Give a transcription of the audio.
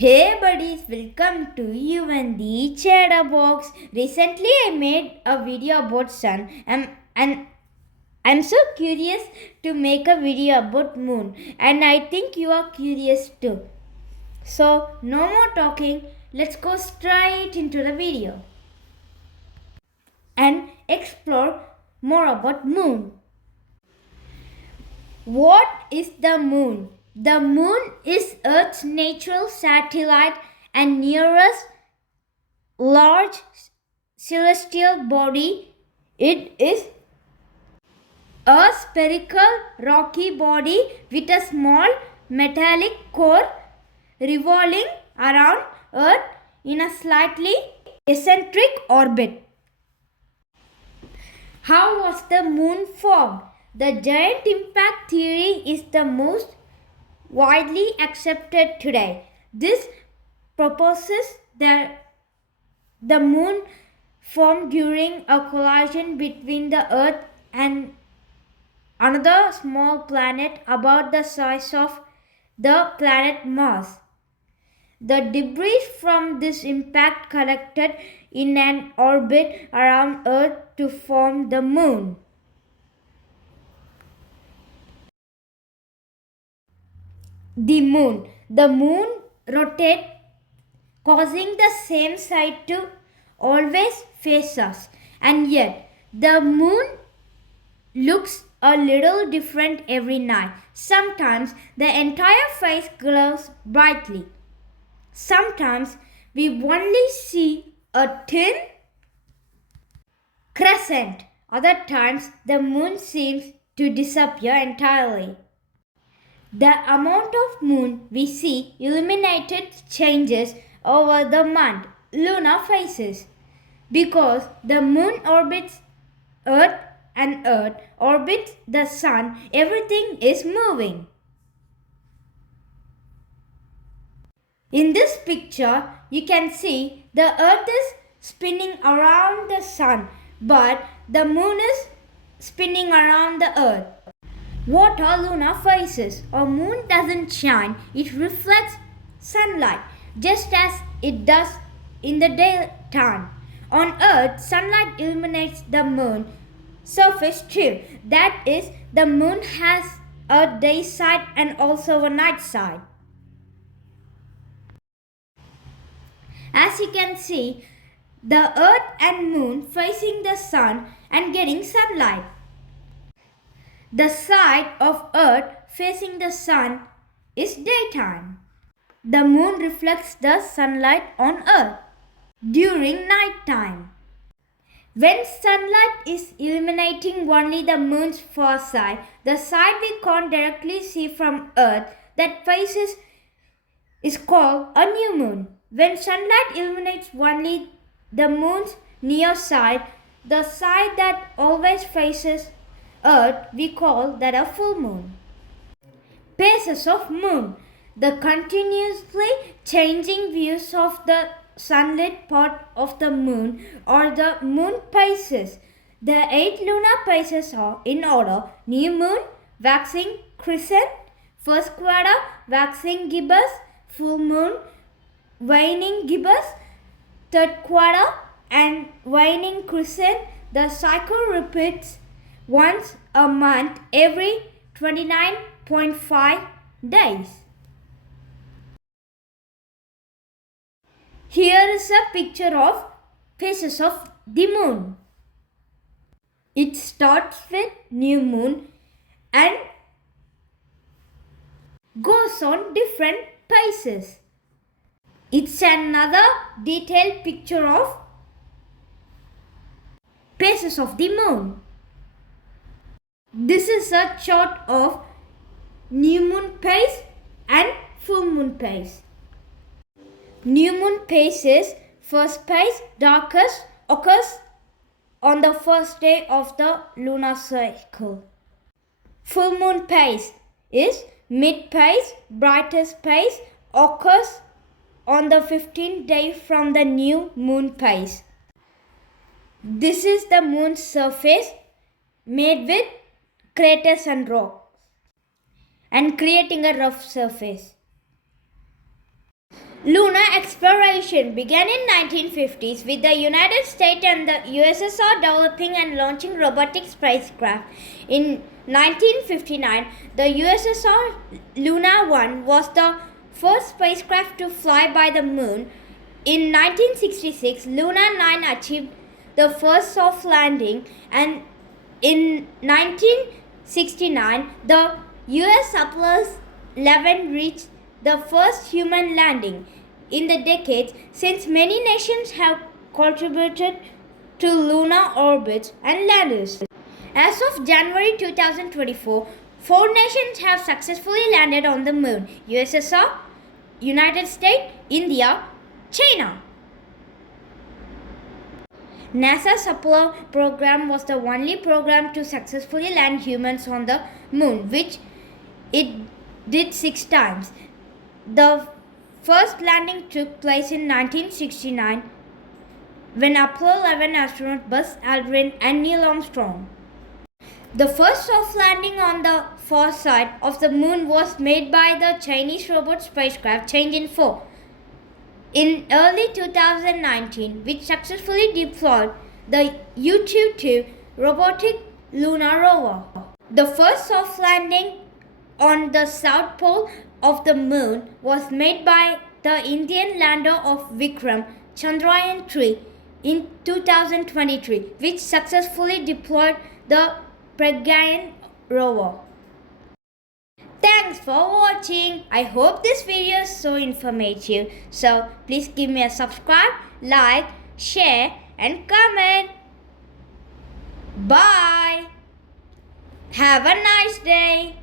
Hey buddies, welcome to you and the Cheddar Box. Recently I made a video about sun and I'm so curious to make a video about moon, and I think you are curious too. So no more talking, let's go straight into the video and explore more about moon. What is the moon? The moon is Earth's natural satellite and nearest large celestial body. It is a spherical rocky body with a small metallic core revolving around Earth in a slightly eccentric orbit. How was the moon formed? The giant impact theory is the most widely accepted today. This proposes that the moon formed during a collision between the Earth and another small planet about the size of the planet Mars. The debris from this impact collected in an orbit around Earth to form the moon. The moon. The moon rotates, causing the same side to always face us, and yet the moon looks a little different every night. Sometimes the entire face glows brightly. Sometimes we only see a thin crescent. Other times the moon seems to disappear entirely. The amount of moon we see illuminated changes over the month, lunar phases. Because the moon orbits Earth and Earth orbits the sun, everything is moving. In this picture, you can see the Earth is spinning around the sun, but the moon is spinning around the Earth. What are lunar phases? A moon doesn't shine, it reflects sunlight just as it does in the daytime. On Earth, sunlight illuminates the moon surface too. That is, the moon has a day side and also a night side. As you can see, the Earth and moon facing the sun and getting sunlight. The side of Earth facing the sun is daytime. The moon reflects the sunlight on Earth during night time. When sunlight is illuminating only the moon's far side, the side we can't directly see from Earth that faces is called a new moon. When sunlight illuminates only the moon's near side, the side that always faces Earth, we call that a full moon. Phases of moon. The continuously changing views of the sunlit part of the moon or the moon phases. The 8 lunar phases are in order: new moon, waxing crescent, first quarter, waxing gibbous, full moon, waning gibbous, third quarter, and waning crescent. The cycle repeats once a month every 29.5 days. Here is a picture of phases of the moon. It starts with new moon and goes on different phases. It's another detailed picture of phases of the moon. This is a chart of new moon phase and full moon phase. New moon phases, first phase darkest occurs on the first day of the lunar cycle. Full moon phase is mid phase, brightest phase occurs on the 15th day from the new moon phase. This is the moon's surface made with craters and rocks and creating a rough surface. Lunar exploration began in 1950s with the United States and the USSR developing and launching robotic spacecraft. In 1959, the USSR Lunar 1 was the first spacecraft to fly by the moon. In 1966, Lunar 9 achieved the first soft landing, and in 1969, the US Apollo 11 reached the first human landing. In the decades since, many nations have contributed to lunar orbits and landers. As of January 2024, 4 nations have successfully landed on the moon: USSR, United States, India, China. NASA's Apollo program was the only program to successfully land humans on the moon, which it did 6 times. The first landing took place in 1969 when Apollo 11 astronaut Buzz Aldrin and Neil Armstrong. The first soft landing on the far side of the moon was made by the Chinese robot spacecraft Chang'e 4 in early 2019, which successfully deployed the U-2 robotic lunar rover. The first soft landing on the south pole of the moon was made by the Indian lander of Vikram Chandrayaan 3 in 2023, which successfully deployed the Pragyan rover. Thanks for watching. I hope this video is so informative. So please give me a subscribe, like, share and comment. Bye. Have a nice day.